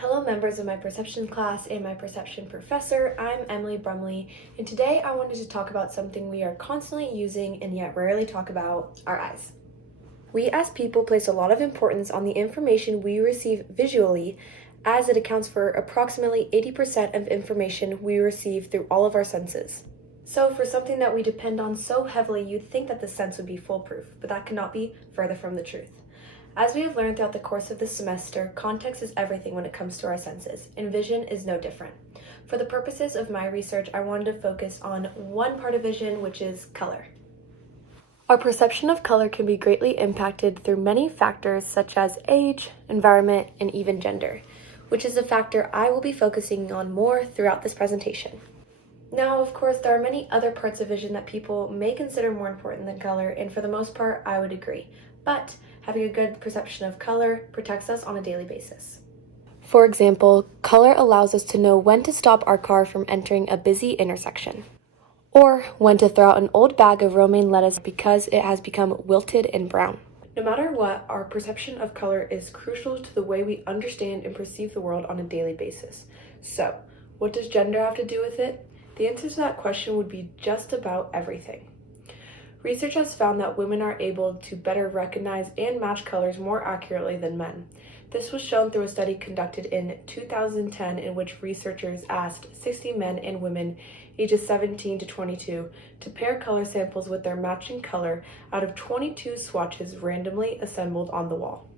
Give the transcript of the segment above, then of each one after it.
Hello members of my perception class and my perception professor, I'm Emily Brumley, and today I wanted to talk about something we are constantly using and yet rarely talk about, our eyes. We as people place a lot of importance on the information we receive visually, as it accounts for approximately 80% of information we receive through all of our senses. So for something that we depend on so heavily, you'd think that the sense would be foolproof, but that cannot be further from the truth. As we have learned throughout the course of this semester, context is everything when it comes to our senses, and vision is no different. For the purposes of my research, I wanted to focus on one part of vision, which is color. Our perception of color can be greatly impacted through many factors such as age, environment, and even gender, which is a factor I will be focusing on more throughout this presentation. Now, of course, there are many other parts of vision that people may consider more important than color, and for the most part, I would agree. But having a good perception of color protects us on a daily basis. For example, color allows us to know when to stop our car from entering a busy intersection, or when to throw out an old bag of romaine lettuce because it has become wilted and brown. No matter what, our perception of color is crucial to the way we understand and perceive the world on a daily basis. So, what does gender have to do with it? The answer to that question would be just about everything. Research has found that women are able to better recognize and match colors more accurately than men. This was shown through a study conducted in 2010 in which researchers asked 60 men and women ages 17 to 22 to pair color samples with their matching color out of 22 swatches randomly assembled on the wall.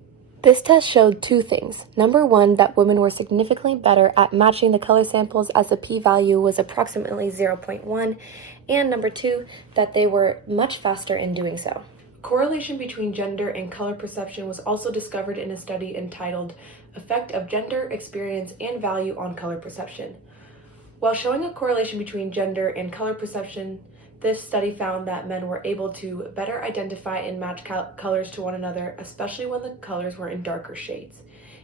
This test showed two things. Number one, that women were significantly better at matching the color samples as the p-value was approximately 0.1, and number two, that they were much faster in doing so. A correlation between gender and color perception was also discovered in a study entitled Effect of Gender, Experience, and Value on Color Perception. While showing a correlation between gender and color perception, this study found that men were able to better identify and match colors to one another, especially when the colors were in darker shades.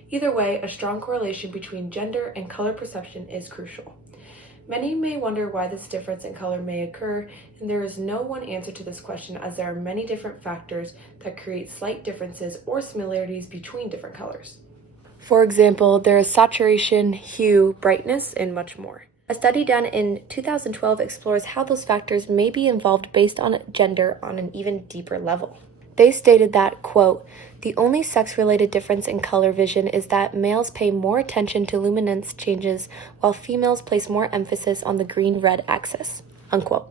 Either way, a strong correlation between gender and color perception is crucial. Many may wonder why this difference in color may occur, and there is no one answer to this question, as there are many different factors that create slight differences or similarities between different colors. For example, there is saturation, hue, brightness, and much more. A study done in 2012 explores how those factors may be involved based on gender on an even deeper level. They stated that, quote, "The only sex-related difference in color vision is that males pay more attention to luminance changes while females place more emphasis on the green-red axis," unquote.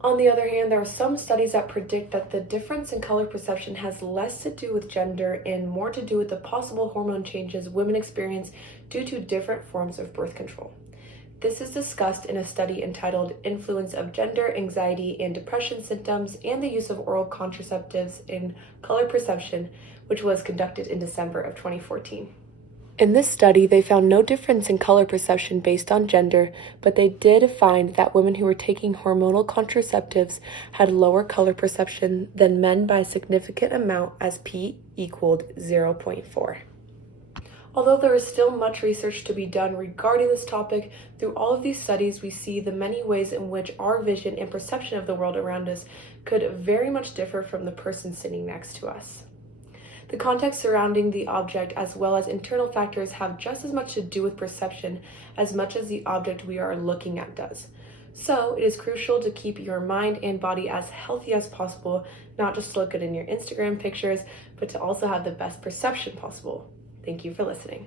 On the other hand, there are some studies that predict that the difference in color perception has less to do with gender and more to do with the possible hormone changes women experience due to different forms of birth control. This is discussed in a study entitled Influence of Gender, Anxiety, and Depression Symptoms and the Use of Oral Contraceptives in Color Perception, which was conducted in December of 2014. In this study, they found no difference in color perception based on gender, but they did find that women who were taking hormonal contraceptives had lower color perception than men by a significant amount, as p equaled 0.4. Although there is still much research to be done regarding this topic, through all of these studies we see the many ways in which our vision and perception of the world around us could very much differ from the person sitting next to us. The context surrounding the object as well as internal factors have just as much to do with perception as much as the object we are looking at does. So it is crucial to keep your mind and body as healthy as possible, not just to look good in your Instagram pictures, but to also have the best perception possible. Thank you for listening.